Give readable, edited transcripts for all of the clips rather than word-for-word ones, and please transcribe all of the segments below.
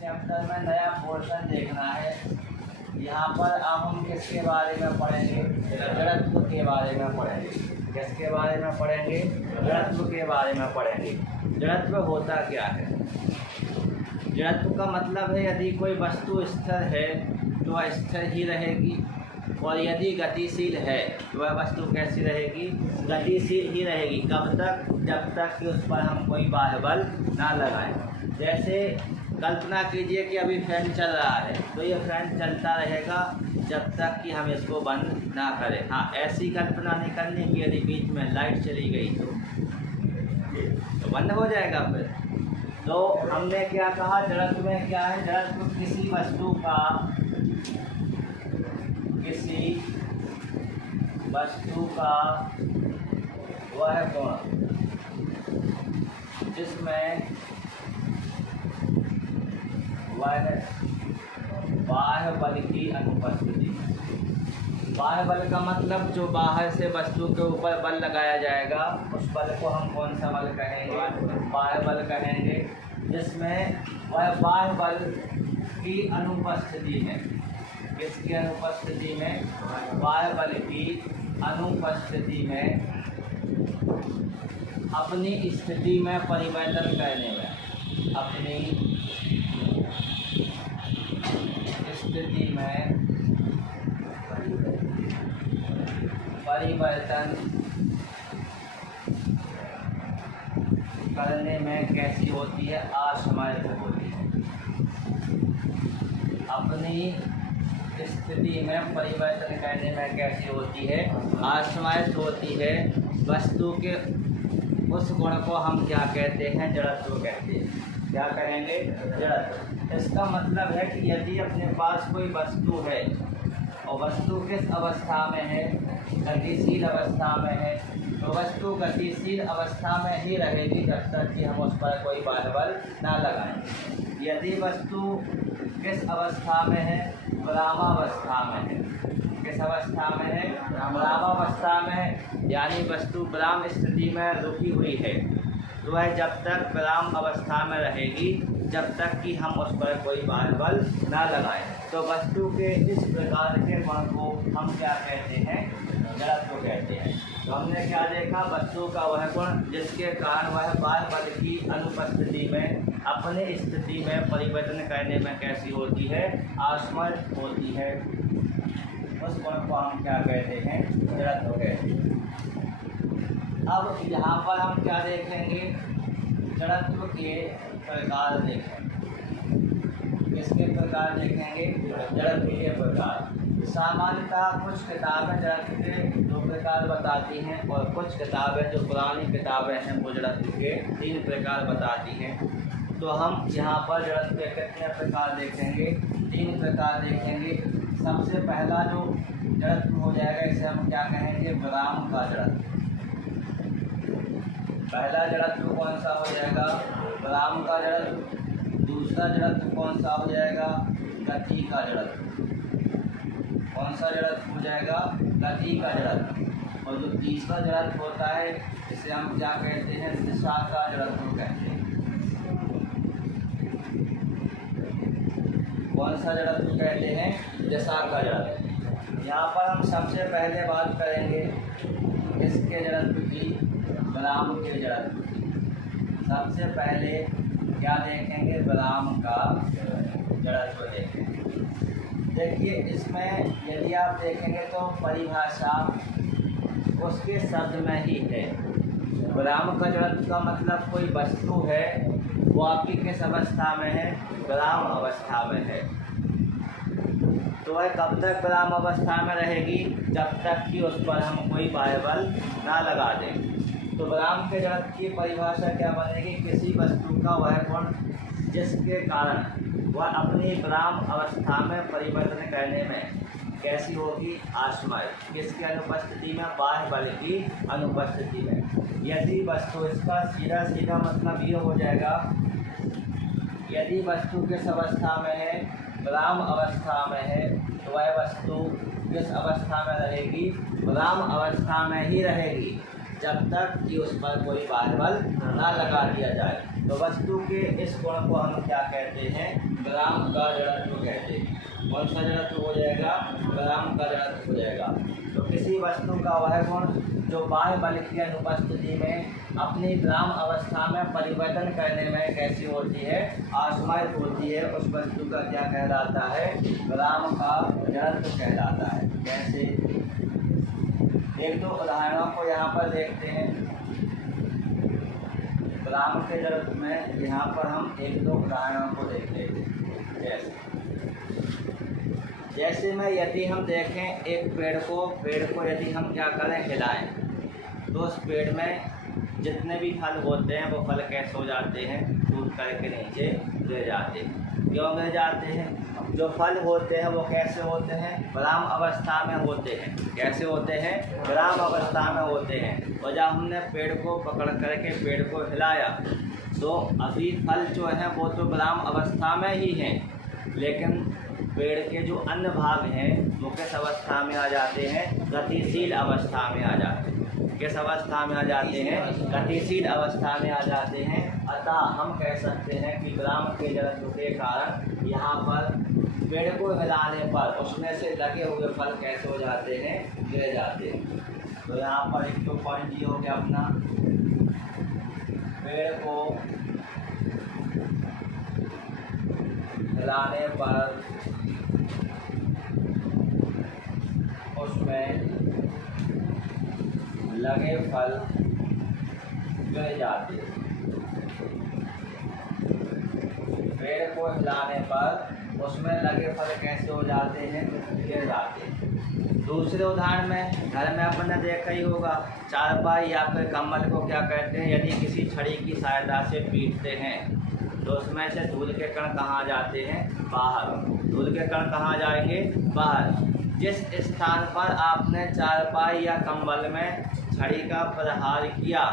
Chapter में नया portion देखना है। यहाँ पर अब हम किसके बारे में पढ़ेंगे? जड़त्व के बारे में पढ़ेंगे। किसके बारे में पढ़ेंगे? जड़त्व के बारे में पढ़ेंगे। जड़त्व होता क्या है? जड़त्व का मतलब है यदि कोई वस्तु स्थिर है तो वह स्थिर ही रहेगी, और यदि गतिशील है तो वह वस्तु कैसी रहेगी? गतिशील ही रहेगी। कब तक? जब तक कि उस पर हम कोई बाह्य बल ना लगाएं। जैसे कल्पना कीजिए कि अभी फैन चल रहा है, तो ये फैन चलता रहेगा जब तक कि हम इसको बंद ना करें। हाँ, ऐसी कल्पना नहीं करनी कि यदि बीच में लाइट चली गई तो बंद हो जाएगा फिर। तो हमने क्या कहा? जड़त्व में क्या है? जड़त्व किसी वस्तु का वह गुण जिसमें वह बाह्य बल की अनुपस्थिति। बाह्य बल का मतलब जो बाहर से वस्तु के ऊपर बल लगाया जाएगा, उस बल को हम कौन सा बल कहेंगे? बाह्य बल कहेंगे। जिसमें वह बाह्य बल की अनुपस्थिति में, किसकी अनुपस्थिति में? बाह्य बल की अनुपस्थिति में अपनी स्थिति में परिवर्तन करने में, अपनी स्थिति में परिवर्तन करने में कैसी होती है? असमर्थ होती है। अपनी स्थिति में परिवर्तन करने में कैसी होती है? असमर्थ होती है। वस्तु के उस गुण को हम क्या कहते हैं? जड़त्व कहते हैं। क्या कहेंगे? जड़त्व। इसका मतलब है कि यदि अपने पास कोई वस्तु है और वस्तु किस अवस्था में है? गतिशील अवस्था में है, तो वस्तु गतिशील अवस्था में ही रहेगी जब तक कि हम उस पर कोई बाह्य बल ना लगाएं। यदि वस्तु किस अवस्था में है? विरामावस्था में है। किस अवस्था में है? विरामावस्था में, यानी वस्तु विराम स्थिति में रुकी हुई है, तो वह जब तक विराम अवस्था में रहेगी जब तक कि हम उस पर कोई बाह्य बल ना लगाएं। तो वस्तु के इस प्रकार के गुण को हम क्या कहते हैं? जड़त्व कहते हैं। तो हमने क्या देखा? वस्तु का वह गुण जिसके कारण वह बाह्य बल की अनुपस्थिति में अपने स्थिति में परिवर्तन करने में कैसी होती है? असमर्थ होती है। उस गुण को हम क्या कहते हैं? जड़त्व कहते हैं। अब यहाँ पर हम क्या देखेंगे? जड़त्व के प्रकार देखेंगे। किसके प्रकार देखेंगे? जड़त्व के प्रकार। सामान्यतः कुछ किताबें जड़त्व के 2 प्रकार बताती हैं, और कुछ किताबें जो पुरानी किताबें हैं वो जड़त्व के 3 प्रकार बताती हैं। तो हम यहाँ पर जड़त्व के कितने प्रकार देखेंगे? 3 प्रकार देखेंगे। सबसे पहला जो जड़त्व हो जाएगा, इसे हम क्या कहेंगे? विराम का जड़त्व। पहला जड़त्व कौन सा हो जाएगा? विराम का जड़त्व। दूसरा जड़त्व कौन सा हो जाएगा? गति का जड़त्व। कौन सा जड़त्व हो जाएगा? गति का जड़त्व। और जो तीसरा जड़त्व होता है, इसे हम क्या कहते हैं? दिशा का जड़त्व कहते हैं। कौन सा जड़त्व कहते हैं? दिशा का जड़त्व। यहाँ पर हम सबसे पहले बात करेंगे इसके जड़त्व की, विराम के जड़त्व। सबसे पहले क्या देखेंगे? विराम का जड़त्व देखेंगे। देखिए, इसमें यदि आप देखेंगे तो परिभाषा उसके शब्द में ही है। विराम का जड़त्व का मतलब कोई वस्तु है, वो आपकी किस अवस्था में है? विराम अवस्था में है। तो वह कब तक विराम अवस्था में रहेगी? जब तक कि उस पर हम कोई बाह्य बल ना लगा दें। तो विराम के जड़त्व की परिभाषा क्या बनेगी? किसी वस्तु का वह गुण जिसके कारण वह अपनी विराम अवस्था में परिवर्तन करने में कैसी होगी? असमर्थ। किसकी अनुपस्थिति में? बाह्य बल की अनुपस्थिति में। यदि वस्तु, इसका सीधा सीधा मतलब ये हो जाएगा, यदि वस्तु किस अवस्था में है? विराम अवस्था में है, तो वह वस्तु किस अवस्था में रहेगी? विराम अवस्था में ही रहेगी। जब तक कि उस पर कोई बाह्य बल ना लगा दिया जाए। तो वस्तु के इस गुण को हम क्या कहते हैं? ग्राम का जड़त्व कहते हैं। कौन सा जड़त्व हो जाएगा? ग्राम का जड़त्व हो जाएगा। तो किसी वस्तु का वह गुण जो बाह्य बल की अनुपस्थिति में अपनी ग्राम अवस्था में परिवर्तन करने में कैसी होती है? असमर्थ होती है, उस वस्तु का क्या कहलाता है? ग्राम का जड़त्व कहलाता है। कैसे? एक दो उदाहरणों को यहाँ पर देखते हैं। ग्राम के जड़त्व में यहाँ पर हम एक दो उदाहरणों को देख लेते हैं। जैसे में यदि हम देखें एक पेड़ को यदि हम क्या करें? हिलाएं, तो उस पेड़ में जितने भी फल होते हैं वो फल कैसे हो जाते हैं? टूट करके नीचे गिर जाते हैं। क्यों गिर जाते हैं? जो फल होते हैं वो कैसे होते हैं? ग्राम अवस्था में होते हैं। कैसे होते हैं? ग्राम अवस्था में होते हैं। और जब हमने पेड़ को पकड़ करके पेड़ को हिलाया तो अभी फल जो है वो तो ग्राम अवस्था में ही हैं, लेकिन पेड़ के जो अन्य भाग हैं वो किस अवस्था में आ जाते हैं? गतिशील अवस्था में आ जाते हैं। किस अवस्था में आ जाते हैं? गतिशील अवस्था में आ जाते हैं। अतः हम कह सकते हैं कि ग्राम के जड़त्व के कारण यहाँ पर पेड़ को हिलाने पर उसमें से लगे हुए फल कैसे हो जाते हैं? गिर जाते हैं। तो यहाँ पर एक तो पॉइंट ये हो गया अपना, पेड़ को हिलाने पर उसमें लगे फल गिर जाते हैं। पेड़ को हिलाने पर उसमें लगे फल कैसे हो जाते हैं? गिर जाते हैं। दूसरे उदाहरण में घर में अपन ने देखा ही होगा, चारपाई या फिर कम्बल को क्या कहते हैं? यदि किसी छड़ी की सहायता से पीटते हैं तो उसमें से धूल के कण कहाँ जाते हैं? बाहर। धूल के कण कहाँ जाएंगे? बाहर। जिस स्थान पर आपने चारपाई या कंबल में छड़ी का प्रहार किया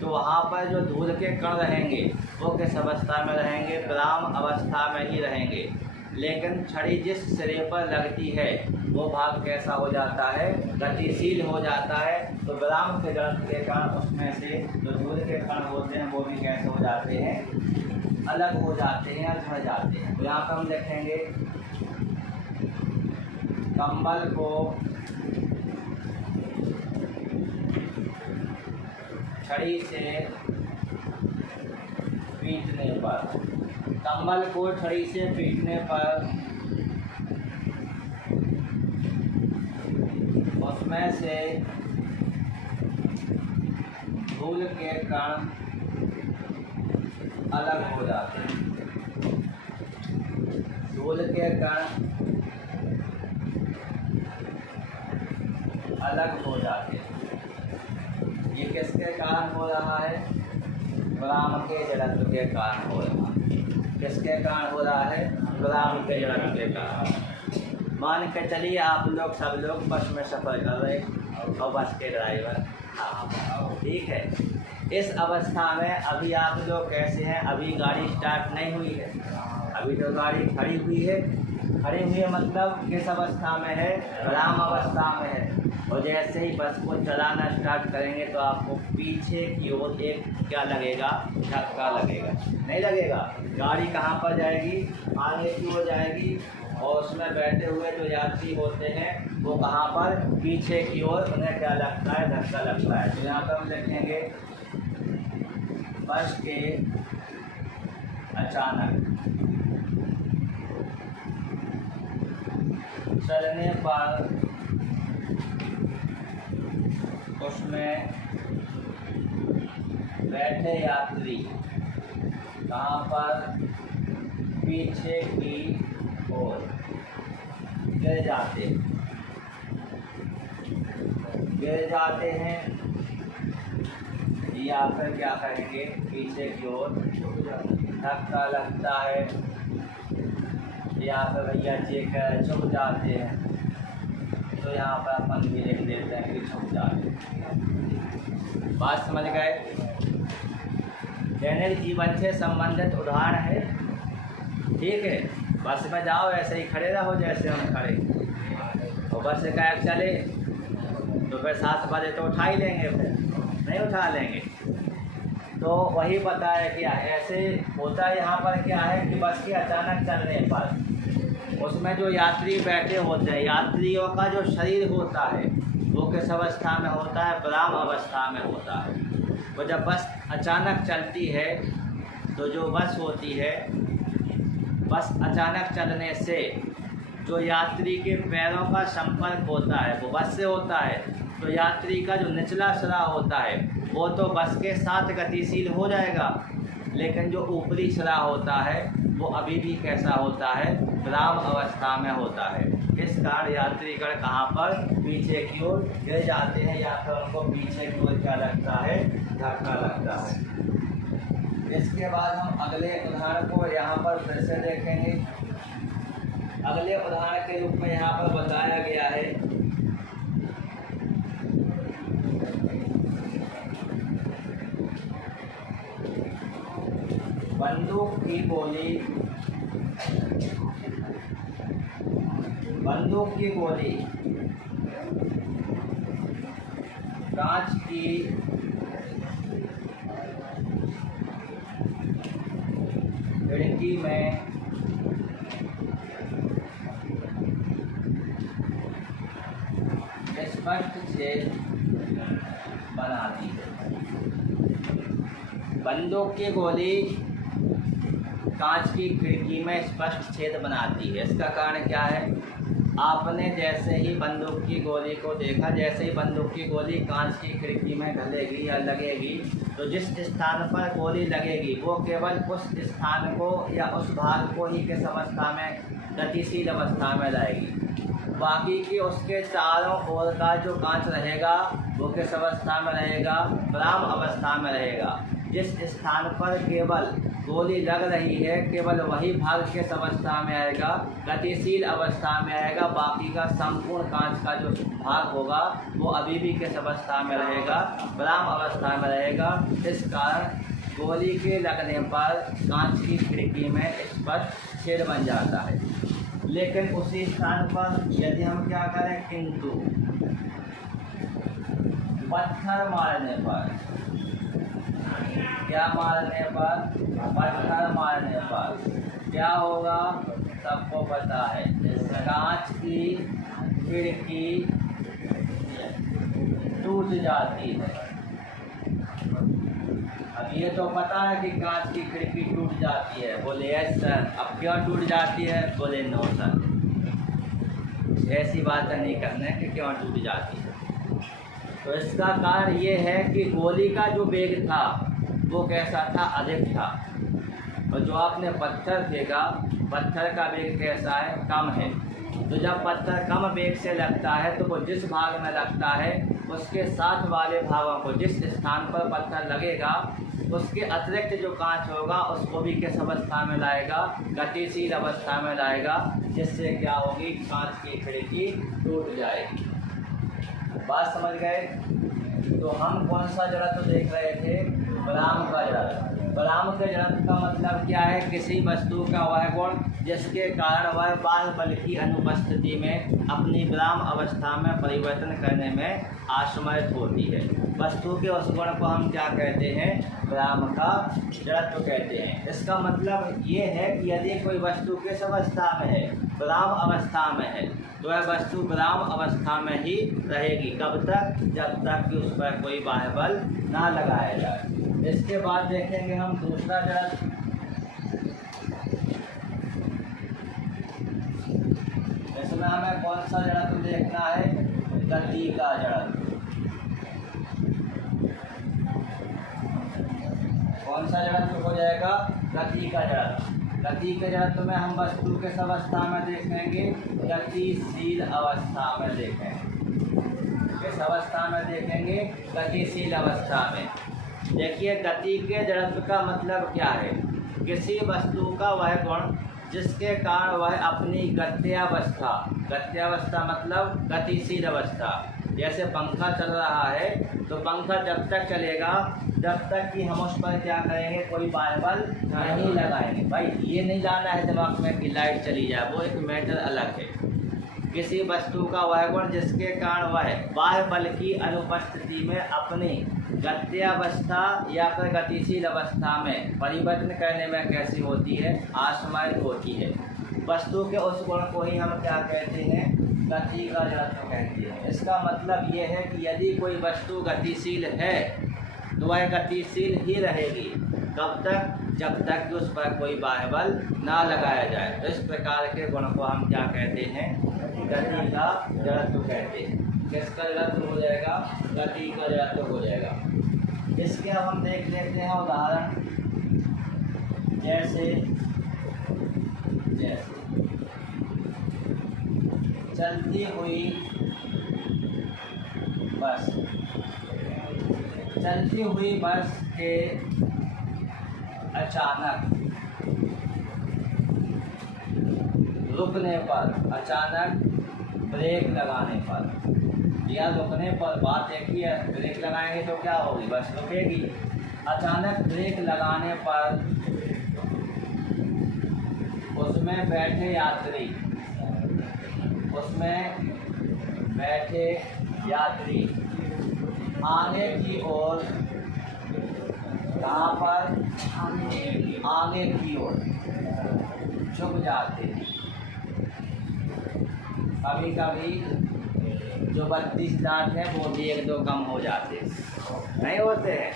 तो वहाँ पर जो धूल के कण रहेंगे वो किस अवस्था में रहेंगे? ग्राम अवस्था में ही रहेंगे। लेकिन छड़ी जिस सिरे पर लगती है वो भाग कैसा हो जाता है? गतिशील हो जाता है। तो ग्राम के जड़त्व के कारण उसमें से जो धूल के कण होते हैं वो भी कैसे हो जाते हैं? अलग हो जाते हैं, झड़ जाते हैं। तो यहाँ पर हम देखेंगे कंबल को छड़ी से पीटने पर, कंबल को छड़ी से पीटने पर उसमें से धूल के कण अलग हो जाते हैं। धूल के कण अलग हो जाते हैं। ये किसके कारण हो रहा है? ग्राम के जड़त्व के कारण हो रहा है। किसके कारण हो रहा है? ग्राम के जड़त्व के कारण। मान के चलिए आप लोग सब लोग बस में सफ़र कर रहे और बस के ड्राइवर, ठीक है, इस अवस्था में अभी आप लोग कैसे हैं? अभी गाड़ी स्टार्ट नहीं हुई है, अभी तो गाड़ी खड़ी हुई है। खड़ी हुई है मतलब किस अवस्था में है? ग्राम अवस्था में है। और जैसे ही बस को चलाना स्टार्ट करेंगे तो आपको पीछे की ओर एक क्या लगेगा? धक्का लगेगा। नहीं लगेगा? गाड़ी कहाँ पर जाएगी? आगे की ओर जाएगी। और उसमें बैठे हुए जो यात्री होते हैं वो कहाँ पर? पीछे की ओर, उन्हें क्या लगता है? धक्का लगता है। तो यहाँ पर हम लिखेंगे बस के अचानक चलने पर उसमें बैठे यात्री कहाँ पर? पीछे की ओर गिर जाते हैं या फिर क्या करेंगे? पीछे की ओर धक्का लगता है या फिर भैया चेक झुक जाते हैं। तो यहाँ पर अपन भी लिख देते हैं कि झुक जाते हैं। बात समझ गए? दैनिक जीवन से संबंधित उदाहरण है, ठीक है। बस में जाओ ऐसे ही खड़े रहो जैसे हम खड़े, और बस का चले तो फिर 7 बजे तो उठा ही लेंगे फिर, नहीं उठा लेंगे। तो वही बताया कि ऐसे होता है यहाँ पर क्या है कि बस के अचानक चलने पर उसमें जो यात्री बैठे होते हैं, यात्रियों का जो शरीर होता है वो किस अवस्था में होता है, विराम अवस्था में होता है। वो जब बस अचानक चलती है तो जो बस होती है, बस अचानक चलने से जो यात्री के पैरों का संपर्क होता है वो बस से होता है, तो यात्री का जो निचला सिरा होता है वो तो बस के साथ गतिशील हो जाएगा, लेकिन जो ऊपरी सिरा होता है वो अभी भी कैसा होता है, विराम अवस्था में होता है। इस कारण यात्रीगण कहाँ पर पीछे की ओर गिर जाते हैं या फिर उनको पीछे की ओर क्या लगता है, धक्का लगता है। इसके बाद हम अगले उदाहरण को यहाँ पर फिर से देखेंगे। अगले उदाहरण के रूप में यहाँ पर बताया गया है बंदूक की गोली कांच की खिड़की में स्पष्ट छेद बनाती है। बंदूक की गोली कांच की खिड़की में स्पष्ट छेद बनाती है। इसका कारण क्या है, आपने जैसे ही बंदूक की गोली को देखा, जैसे ही बंदूक की गोली कांच की खिड़की में ढलेगी या लगेगी, तो जिस स्थान पर गोली लगेगी वो केवल उस स्थान को या उस भाग को ही किस अवस्था में, गतिशील अवस्था में रहेगी। बाकी की उसके चारों ओर का जो कांच रहेगा वो किस अवस्था में रहेगा, विराम अवस्था में रहेगा। जिस स्थान पर केवल गोली लग रही है केवल वही भाग किस अवस्था में आएगा, गतिशील अवस्था में आएगा। बाकी का संपूर्ण कांच का जो भाग होगा वो अभी भी किस अवस्था में रहेगा, विराम अवस्था में रहेगा। इस कारण गोली के लगने पर कांच की खिड़की में स्पष्ट छेद बन जाता है। लेकिन उसी स्थान पर यदि हम क्या करें, किंतु पत्थर मारने पर, क्या मारने पर, पत्थर मारने पर क्या होगा, सबको पता है, कांच की खिड़की टूट जाती है। अब ये तो पता है कि कांच की खिड़की टूट जाती है, बोले यस सर। अब क्यों टूट जाती है, बोले नो सर। ऐसी बात नहीं करना है कि क्यों टूट जाती है। तो इसका कारण ये है कि गोली का जो वेग था वो कैसा था, अधिक था। और जो आपने पत्थर फेंका, पत्थर का वेग कैसा है, कम है। तो जब पत्थर कम वेग से लगता है तो वो जिस भाग में लगता है उसके साथ वाले भागों को, जिस स्थान पर पत्थर लगेगा उसके अतिरिक्त जो कांच होगा उसको भी किस अवस्था में लाएगा, गतिशील अवस्था में लाएगा, जिससे क्या होगी, कांच की खिड़की टूट जाएगी। बात समझ गए। तो हम कौन सा जड़त्व देख रहे थे, विराम का जड़त्व। विराम के जड़त्व का मतलब क्या है, किसी वस्तु का वह गुण जिसके कारण वह बाह्य बल की अनुपस्थिति में अपनी विराम अवस्था में परिवर्तन करने में असमर्थ होती है। वस्तु के उस गुण को हम क्या कहते हैं, विराम का जड़त्व कहते हैं। इसका मतलब ये है कि यदि कोई वस्तु किस अवस्था में है, विराम अवस्था में है, तो वह वस्तु विराम अवस्था में ही रहेगी। कब तक, जब तक कि उस पर कोई बाह्य बल ना लगाया जाए। इसके बाद देखेंगे हम दूसरा जड़त्व। इसमें हमें कौन सा जड़त्व देखना है, गति का जड़त्व। कौन सा जड़त्व हो जाएगा, गति का जड़त्व। गति के जड़त्व में हम वस्तु किस अवस्था में देखेंगे, गतिशील अवस्था में देखेंगे। किस अवस्था में देखेंगे, गतिशील अवस्था में। देखिए, गति के जड़त्व का मतलब क्या है, किसी वस्तु का वह गुण जिसके कारण वह अपनी गत्यावस्था, गत्यावस्था मतलब गतिशील अवस्था। जैसे पंखा चल रहा है तो पंखा जब तक चलेगा जब तक कि हम उस पर क्या करेंगे, कोई बाह्य बल नहीं लगाएंगे। भाई ये नहीं लाना है दिमाग में कि लाइट चली जाए, वो एक मैटर अलग है। किसी वस्तु का वह गुण जिसके कारण वह बाह्य बल की अनुपस्थिति में अपनी गत्यावस्था या फिर गतिशील अवस्था में परिवर्तन करने में कैसी होती है? असमर्थ होती है। वस्तु के उस गुण को ही हम क्या कहते हैं? गति का जड़त्व कहते हैं। इसका मतलब ये है कि यदि कोई वस्तु गतिशील है तो वह गतिशील ही रहेगी। कब तक? जब तक कि उस पर कोई बाह्य बल ना लगाया जाए। तो इस प्रकार के गुण को हम क्या कहते हैं? गति का जड़त्व कहते हैं। किसका जड़त्व हो जाएगा? गति का जड़त्व हो जाएगा। इसके अब हम देख लेते हैं उदाहरण। जैसे चलती हुई बस, चलती हुई बस के अचानक रुकने पर, अचानक ब्रेक लगाने पर या रुकने पर, बात एक ही है। ब्रेक लगाएंगे तो क्या होगी? बस रुकेगी। अचानक ब्रेक लगाने पर उसमें बैठे यात्री, उसमें बैठे यात्री आगे की ओर, कहाँ पर? आगे की ओर झुक जाते हैं। कभी कभी जो 32 दांत है वो भी 1-2 कम हो जाते हैं, नहीं होते हैं।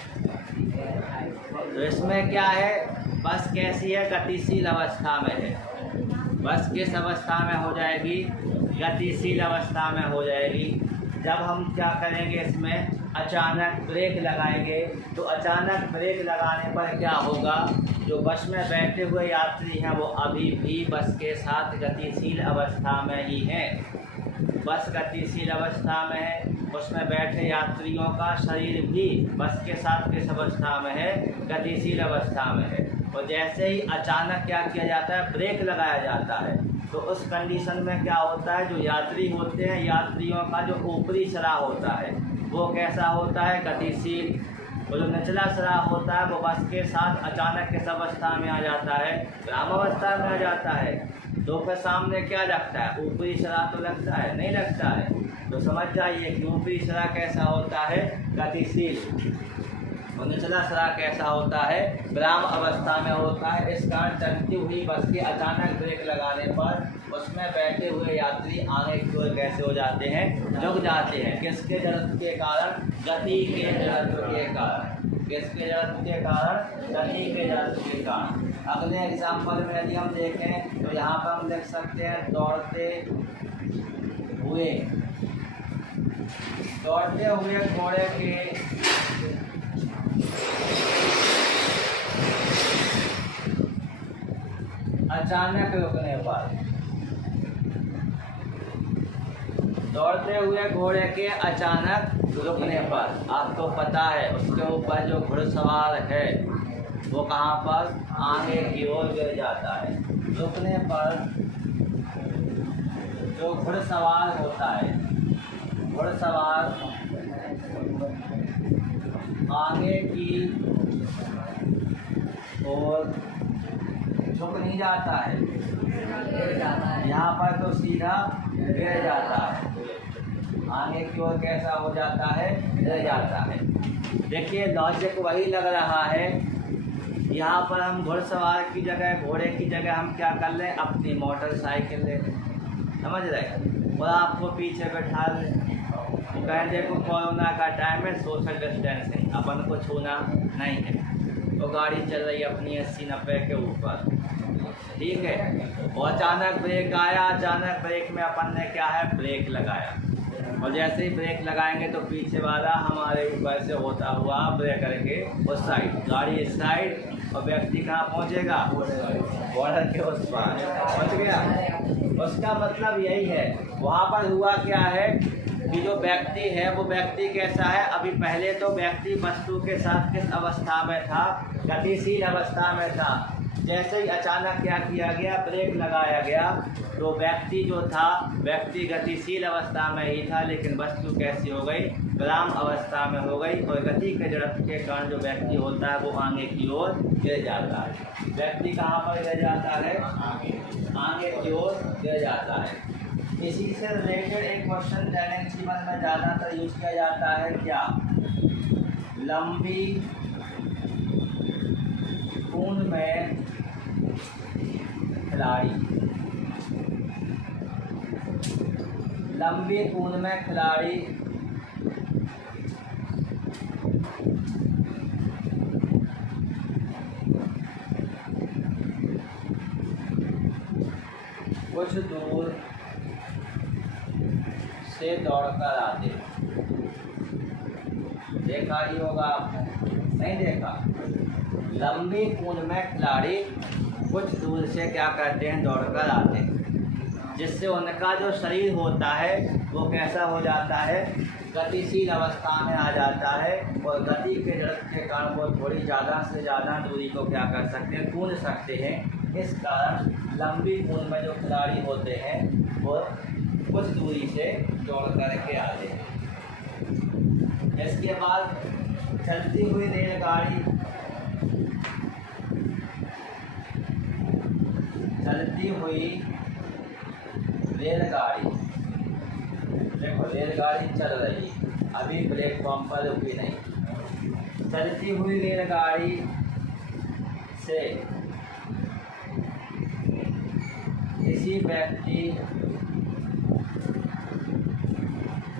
तो इसमें क्या है? बस कैसी है? गतिशील अवस्था में है। बस किस अवस्था में हो जाएगी? गतिशील अवस्था में हो जाएगी। जब हम क्या करेंगे? इसमें अचानक ब्रेक लगाएंगे तो अचानक ब्रेक लगाने पर क्या होगा? जो बस में बैठे हुए यात्री हैं वो अभी भी बस के साथ गतिशील अवस्था में ही हैं। बस गतिशील अवस्था में है, उसमें बैठे यात्रियों का शरीर भी बस के साथ किस अवस्था में है? गतिशील अवस्था में है। और जैसे ही अचानक क्या किया जाता है? ब्रेक लगाया जाता है। तो उस कंडीशन में क्या होता है? जो यात्री होते हैं, यात्रियों का जो ऊपरी सिरा होता है वो कैसा होता है? गतिशील। और जो निचला सिरा होता है वो बस के साथ अचानक किस अवस्था में आ जाता है? विराम अवस्था में आ जाता है। तो फिर सामने क्या लगता है? ऊपरी सिरा तो लगता है? नहीं लगता है। तो समझ जाइए कि ऊपरी सिरा कैसा होता है? गतिशील। और निचला सिरा कैसा होता है? विराम अवस्था में होता है। इस कारण चलती हुई बस के अचानक ब्रेक लगाने पर उसमें बैठे हुए यात्री आगे की ओर कैसे हो जाते हैं? झुक जाते हैं। किसके जड़त्व के कारण? गति के जड़त्व के कारण। किसके जड़त्व के कारण? गति के जड़त्व के कारण। अगले एग्जाम्पल में यदि हम देखें तो यहाँ पर हम देख सकते हैं दौड़ते हुए घोड़े के अचानक रुकने पर, दौड़ते हुए घोड़े के अचानक रुकने पर आपको पता है उसके ऊपर जो घुड़सवार है वो कहाँ पर? आगे की ओर गिर जाता है। रुकने पर जो घुड़सवार होता है, घुड़सवार आगे की ओर झुक नहीं जाता है, यहाँ पर तो सीधा गिर जाता है। आगे की ओर कैसा हो जाता है? गिर जाता है। देखिए लॉजिक वही लग रहा है। यहाँ पर हम घुड़सवार की जगह, घोड़े की जगह हम क्या कर लें? अपनी मोटरसाइकिल ले लें, समझ रहे? और आपको पीछे बैठा लें। तो कहें देखो कोरोना का टाइम है, सोशल डिस्टेंसिंग, अपन को छूना नहीं है। तो गाड़ी चल रही है अपनी 80-90 के ऊपर, ठीक है। और अचानक ब्रेक आया, अचानक ब्रेक में अपन ने क्या है? ब्रेक लगाया। और जैसे ही ब्रेक लगाएंगे तो पीछे वाला हमारे ऊपर से होता हुआ ब्रेक करके उस साइड, गाड़ी इस साइड, और व्यक्ति कहाँ पहुँचेगा? बॉर्डर के उस पार पहुँच गया। उसका मतलब यही है। वहाँ पर हुआ क्या है कि जो व्यक्ति है वो व्यक्ति कैसा है? अभी पहले तो व्यक्ति वस्तु के साथ किस अवस्था में था? गतिशील अवस्था में था। जैसे ही अचानक क्या किया गया? ब्रेक लगाया गया तो व्यक्ति जो था, व्यक्ति गतिशील अवस्था में ही था, लेकिन वस्तु कैसी हो गई? विराम अवस्था में हो गई। और गति के जड़त्व के कारण जो व्यक्ति होता है वो आगे की ओर गिर जाता है। व्यक्ति कहाँ पर गिर जाता है? आगे की ओर गिर जाता है। इसी से रिलेटेड एक क्वेश्चन दैनिक जीवन में ज़्यादातर यूज किया जाता है क्या? लंबी कूद में खिलाड़ी, लंबी कूद में खिलाड़ी कुछ दूर से दौड़कर आते। देखा ही होगा आपने, नहीं देखा? लंबी कूद में खिलाड़ी कुछ दूर से क्या करते हैं, दौड़कर आते हैं, जिससे उनका जो शरीर होता है वो कैसा हो जाता है, गतिशील अवस्था में आ जाता है और गति के जड़त्व के कारण वो थोड़ी ज़्यादा से ज़्यादा दूरी को क्या कर सकते हैं, कूद सकते हैं। इस कारण लंबी कूद में जो खिलाड़ी होते हैं वो कुछ दूरी से दौड़ करके आते हैं। इसके बाद चलती हुई रेलगाड़ी, चलती हुई रेलगाड़ी, देखो रेलगाड़ी चल रही है, अभी प्लेटफॉर्म पर रुकी नहीं। चलती हुई रेलगाड़ी से किसी व्यक्ति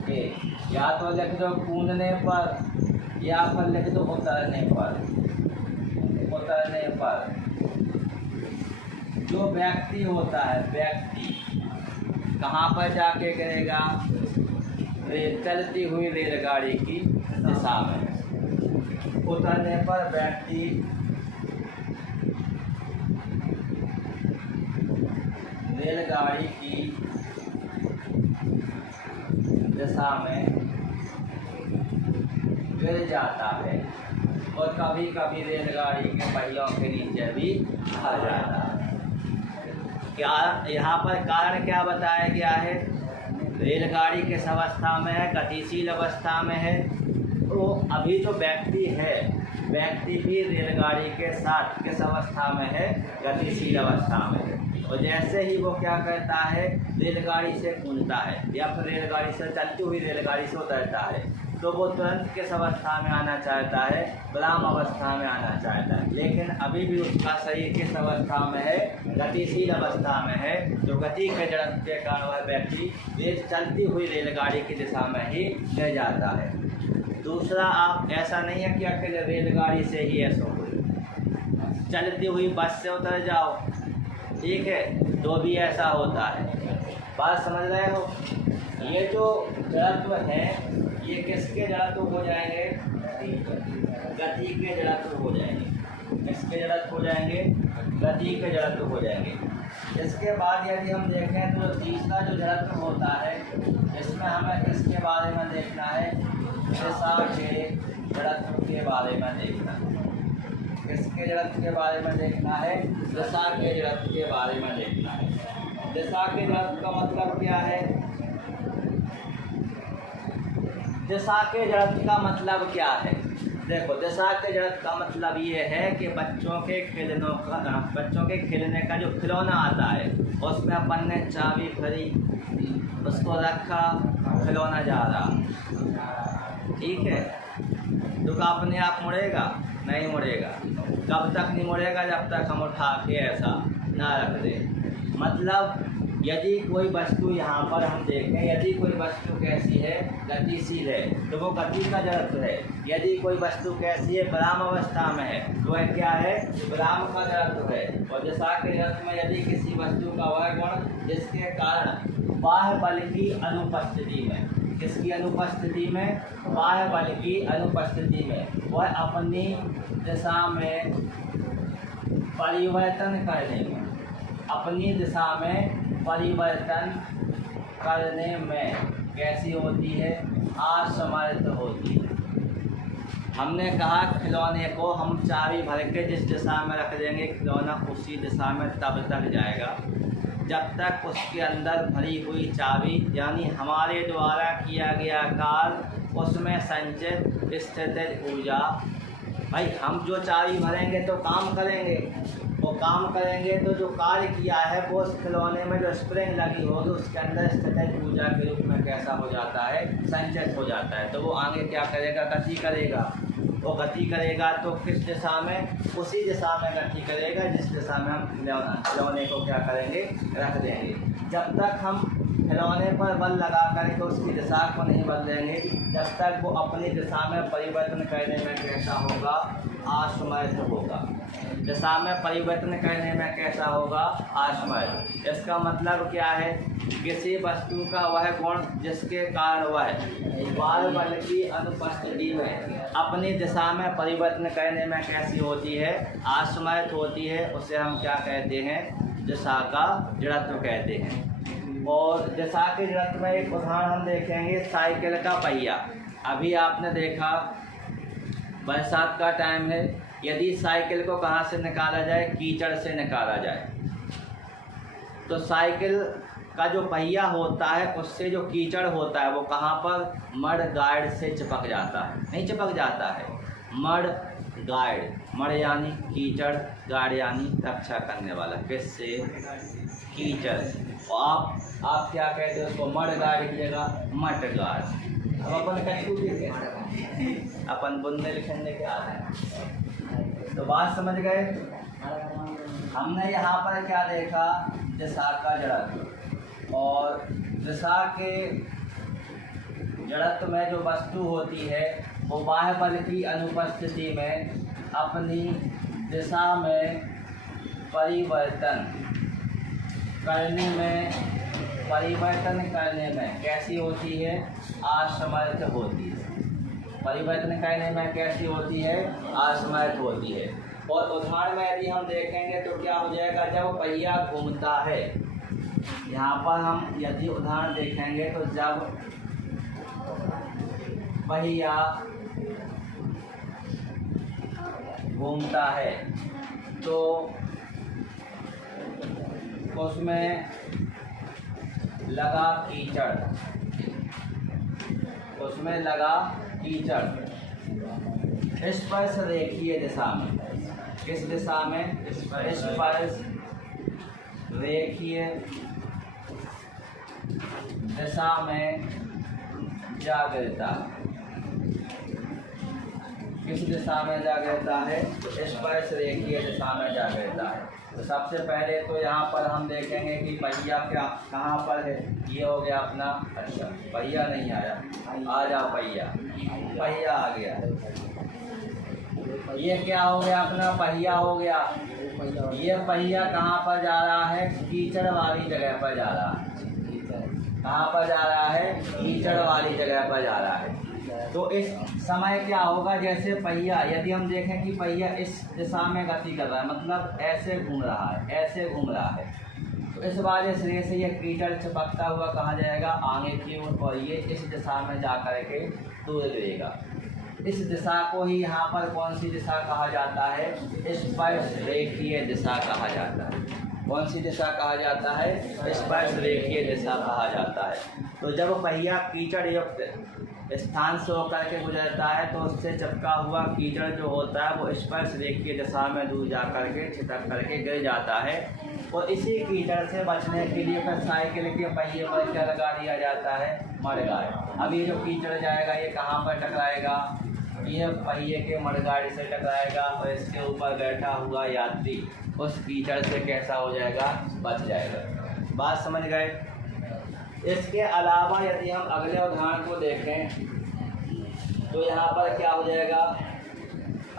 के या तो लिख दो कूदने पर या फिर लिख दो उतरने पर, उतरने पर जो व्यक्ति होता है, व्यक्ति कहाँ पर जाके गिरेगा, चलती हुई रेलगाड़ी की दिशा में। उतरने पर व्यक्ति रेलगाड़ी की दिशा में गिर जाता है और कभी कभी रेलगाड़ी के पहियों के नीचे भी आ जाता है। क्या यहाँ पर कारण क्या बताया गया है, रेलगाड़ी किस अवस्था में है, गतिशील अवस्था में है। तो अभी जो व्यक्ति है, व्यक्ति भी रेलगाड़ी के साथ किस अवस्था में है, गतिशील अवस्था में है। और जैसे ही वो क्या करता है, रेलगाड़ी से कूदता है या फिर रेलगाड़ी से, चलती हुई रेलगाड़ी से उतरता है, तो वो तुरंत किस अवस्था में आना चाहता है, विराम अवस्था में आना चाहता है। लेकिन अभी भी उसका शरीर किस अवस्था में है, गतिशील अवस्था में है। जो गति के जड़त्व के कारण वह व्यक्ति चलती हुई रेलगाड़ी की दिशा में ही ले जाता है। दूसरा, आप ऐसा नहीं है कि अकेले रेलगाड़ी से ही ऐसा हो, चलती हुई बस से उतर जाओ, ठीक है, तो भी ऐसा होता है। बात समझ रहे हो? ये जो जड़त्व है ये किसके जड़त्व हो जाएंगे, गति के जड़त्व हो जाएंगे। किसके जड़त्व हो जाएंगे, गति के जड़त्व हो जाएंगे। इसके बाद यदि हम देखें तो तीसरा जो जड़त्व होता है, इसमें हमें किसके बारे में देखना है, दिशा के जड़त्व के बारे में देखना है। किसके जड़त्व के बारे में देखना है, दिशा के जड़त्व के बारे में देखना है। दिशा के जड़त्व का मतलब क्या है, दिशा के जड़त्व का मतलब क्या है, देखो दिशा के जड़त्व का मतलब ये है कि बच्चों के खेलने का जो खिलौना आता है, उसमें अपन ने चाबी भरी, उसको रखा, खिलौना जा रहा, ठीक है, तो क्या अपने आप मुड़ेगा, नहीं मुड़ेगा। कब तक नहीं मुड़ेगा, जब तक हम उठा के ऐसा ना रख दें। मतलब यदि कोई वस्तु यहाँ पर हम देखें, यदि कोई वस्तु कैसी है, गतिशील है, तो वो गति का जड़त्व है। यदि कोई वस्तु कैसी है, विराम अवस्था में है, तो वह क्या है, विराम का जड़त्व है। और दिशा के जड़त्व में यदि किसी वस्तु का वह गुण जिसके कारण बाह्य बल की अनुपस्थिति में, किसकी अनुपस्थिति में, बाह्य बल की अनुपस्थिति में वह अपनी दिशा में परिवर्तन करने में, अपनी दिशा में परिवर्तन करने में कैसी होती है, असमर्थ होती है। हमने कहा खिलौने को हम चाबी भर के जिस दिशा में रख देंगे, खिलौना उसी दिशा में तब तक जाएगा जब तक उसके अंदर भरी हुई चाबी, यानी हमारे द्वारा किया गया कार्य, उसमें संचित स्थित ऊर्जा। भाई हम जो चाबी भरेंगे तो काम करेंगे, वो काम करेंगे तो जो कार्य किया है वो उस खिलौने में जो स्प्रिंग लगी होगी उसके अंदर स्थित ऊर्जा के रूप में कैसा हो जाता है, संचित हो जाता है। तो वो आगे क्या करेगा, गति करेगा। वो गति करेगा तो किस दिशा में, उसी दिशा में गति करेगा जिस दिशा में हम खिलौने को क्या करेंगे, रख देंगे। जब तक हम खिलौने पर बल लगा करके उसकी दिशा को नहीं बदलेंगे, जब तक वो अपनी दिशा में परिवर्तन करने में कैसा होगा, असमर्थ होगा। दिशा में परिवर्तन करने में कैसा होगा, असमर्थ। इसका मतलब क्या है, किसी वस्तु का वह गुण जिसके कारण वह बाह्य बल की अनुपस्थिति में अपनी दिशा में परिवर्तन करने में कैसी होती है, असमर्थ होती है, उसे हम क्या कहते हैं, दिशा का जड़त्व कहते हैं। और दिशा के जड़त्व में एक उदाहरण हम देखेंगे, साइकिल का पहिया। अभी आपने देखा बरसात का टाइम है, यदि साइकिल को कहाँ से निकाला जाए, कीचड़ से निकाला जाए, तो साइकिल का जो पहिया होता है उससे जो कीचड़ होता है वो कहाँ पर, मड गार्ड से चिपक जाता है, नहीं चिपक जाता है, मड गार्ड, मड यानी कीचड़, गार्ड यानी रक्षा करने वाला, किससे, कीचड़। और आप क्या कहते हो उसको, मड गार्ड की जगह मड गार्ड। अब अपन कछु लिखे, अपन बुंदेलखंड के आते हैं, तो बात समझ गए। हमने यहाँ पर क्या देखा, दिशा का जड़त्व। और दिशा के जड़त्व में जो वस्तु होती है वो बाह्य बल की अनुपस्थिति में अपनी दिशा में परिवर्तन करने में कैसी होती है, असमर्थ होती है। परिवर्तन करने में कैसी होती है, असमर्थ होती है। और उदाहरण में यदि हम देखेंगे तो क्या हो जाएगा, जब पहिया घूमता है, यहाँ पर हम यदि उदाहरण देखेंगे तो जब पहिया घूमता है तो उसमें लगा कीचड़, स्पर्श रेखीय दिशा में, किस दिशा में, स्पर्श रेखीय दिशा में जागृता, किस दिशा में जागृता है, स्पर्श रेखीय दिशा में जागृता है। तो सबसे पहले तो यहाँ पर हम देखेंगे कि पहिया क्या कहाँ पर है, ये हो गया अपना, अच्छा पहिया नहीं आया, आ जाओ पहिया आ गया, ये क्या हो गया अपना, पहिया हो गया। ये पहिया कहाँ पर जा रहा है, कीचड़ वाली जगह पर जा रहा है, कहाँ पर जा रहा है, कीचड़ वाली जगह पर जा रहा है। तो इस समय क्या होगा, जैसे पहिया, यदि हम देखें कि पहिया इस दिशा में गति कर रहा है, मतलब ऐसे घूम रहा है, तो इस वजह से ये कीचड़ चिपकता हुआ कहाँ जाएगा, आगे की ओर, और ये इस दिशा में जा कर के दूर गिरेगा। इस दिशा को ही यहाँ पर कौन सी दिशा कहा जाता है, स्पर्श रेखीय दिशा कहा जाता है। कौन सी दिशा कहा जाता है, स्पर्श रेखीय दिशा कहा जाता है। तो जब पहिया कीचड़ युक्त स्थान से होकर के गुजरता है तो उससे चिपका हुआ कीचड़ जो होता है वो स्पर्श रेखीय दिशा में दूर जा करके छिटक करके गिर जाता है। और इसी कीचड़ से बचने के लिए फिर साइकिल के पहिए पर क्या लगा दिया जाता है, मडगार्ड। अब ये जो कीचड़ जाएगा ये कहाँ पर टकराएगा, ये पहिए के मडगार्ड से टकराएगा और इसके ऊपर बैठा हुआ यात्री उस कीचड़ से कैसा हो जाएगा, बच जाएगा। बात समझ गए। इसके अलावा यदि हम अगले उदाहरण को देखें तो यहाँ पर क्या हो जाएगा,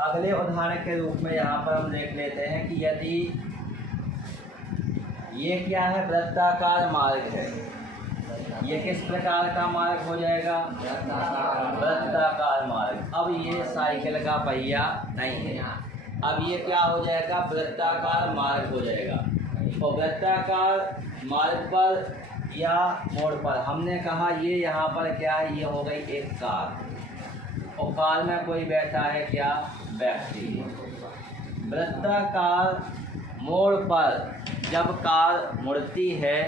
अगले उदाहरण के रूप में यहाँ पर हम देख लेते हैं कि यदि ये क्या है, वृत्ताकार मार्ग है, ये किस प्रकार का मार्ग हो जाएगा, वृत्ताकार मार्ग। अब ये साइकिल का पहिया नहीं है, अब ये क्या हो जाएगा, वृत्ताकार मार्ग हो जाएगा। और वृत्ताकार मार्ग पर या मोड़ पर हमने कहा ये यहाँ पर क्या है, ये हो गई एक कार, और कार में कोई बैठा है क्या, व्यक्ति। वृत्ताकार मोड़ पर जब कार मुड़ती है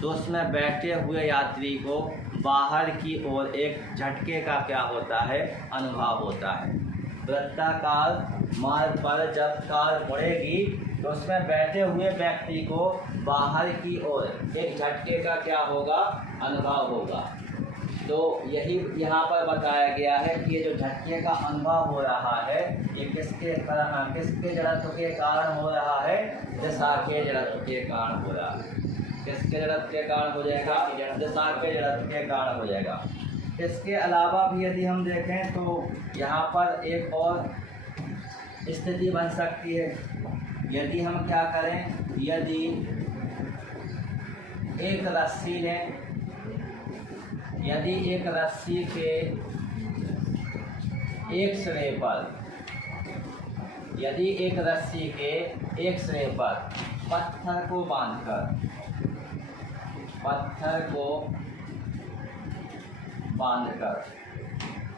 तो उसमें बैठे हुए यात्री को बाहर की ओर एक झटके का क्या होता है, अनुभव होता है। वृत्ताकार मार्ग पर जब कार मुड़ेगी तो उसमें बैठे हुए व्यक्ति को बाहर की ओर एक झटके का क्या होगा, अनुभव होगा। तो यही यहाँ पर बताया गया है कि ये जो झटके का अनुभव हो रहा है ये किसके जड़त्व के कारण हो रहा है, दिशा के जड़त्व के कारण हो रहा है। किसके जड़त्व के कारण हो जाएगा, दिशा के जड़त्व के कारण हो जाएगा। इसके अलावा भी यदि हम देखें तो यहाँ पर एक और स्थिति बन सकती है। यदि हम क्या करें, यदि एक रस्सी लें, यदि एक रस्सी के एक सिरे पर, यदि एक रस्सी के एक सिरे पर पत्थर को बांधकर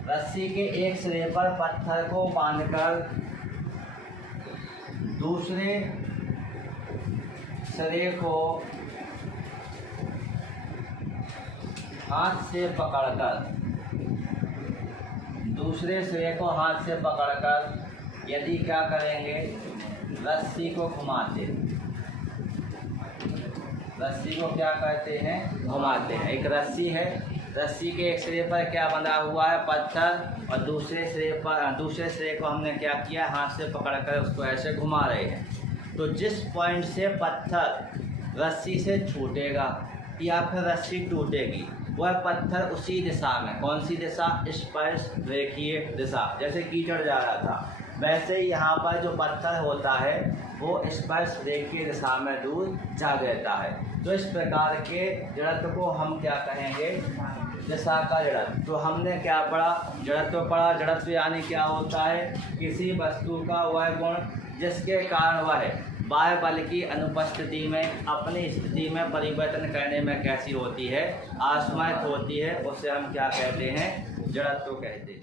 रस्सी के एक सिरे पर पत्थर को बांधकर दूसरे सिरे को हाथ से पकड़कर यदि क्या करेंगे, रस्सी को क्या कहते हैं, घुमाते हैं। एक रस्सी है, रस्सी के एक सिरे पर क्या बंधा हुआ है, पत्थर, और दूसरे सिरे को हमने क्या किया, हाथ से पकड़कर उसको ऐसे घुमा रहे हैं। तो जिस पॉइंट से पत्थर रस्सी से छूटेगा या फिर रस्सी टूटेगी, वह पत्थर उसी दिशा में, कौन सी दिशा, स्पर्श रेखीय दिशा। जैसे कीचड़ जा रहा था वैसे ही यहाँ पर जो पत्थर होता है वो स्पर्श रेखीय दिशा में दूर जा रहता है। तो इस प्रकार के जड़त्व को हम क्या कहेंगे, दिशा का जड़त्व। तो हमने क्या पढ़ा, जड़त्व पढ़ा। जड़त्व यानी क्या होता है, किसी वस्तु का वह गुण जिसके कारण वह बाह्य बल की अनुपस्थिति में अपनी स्थिति में परिवर्तन करने में कैसी होती है, असमर्थ होती है, उसे हम क्या कहते हैं, जड़त्व कहते हैं।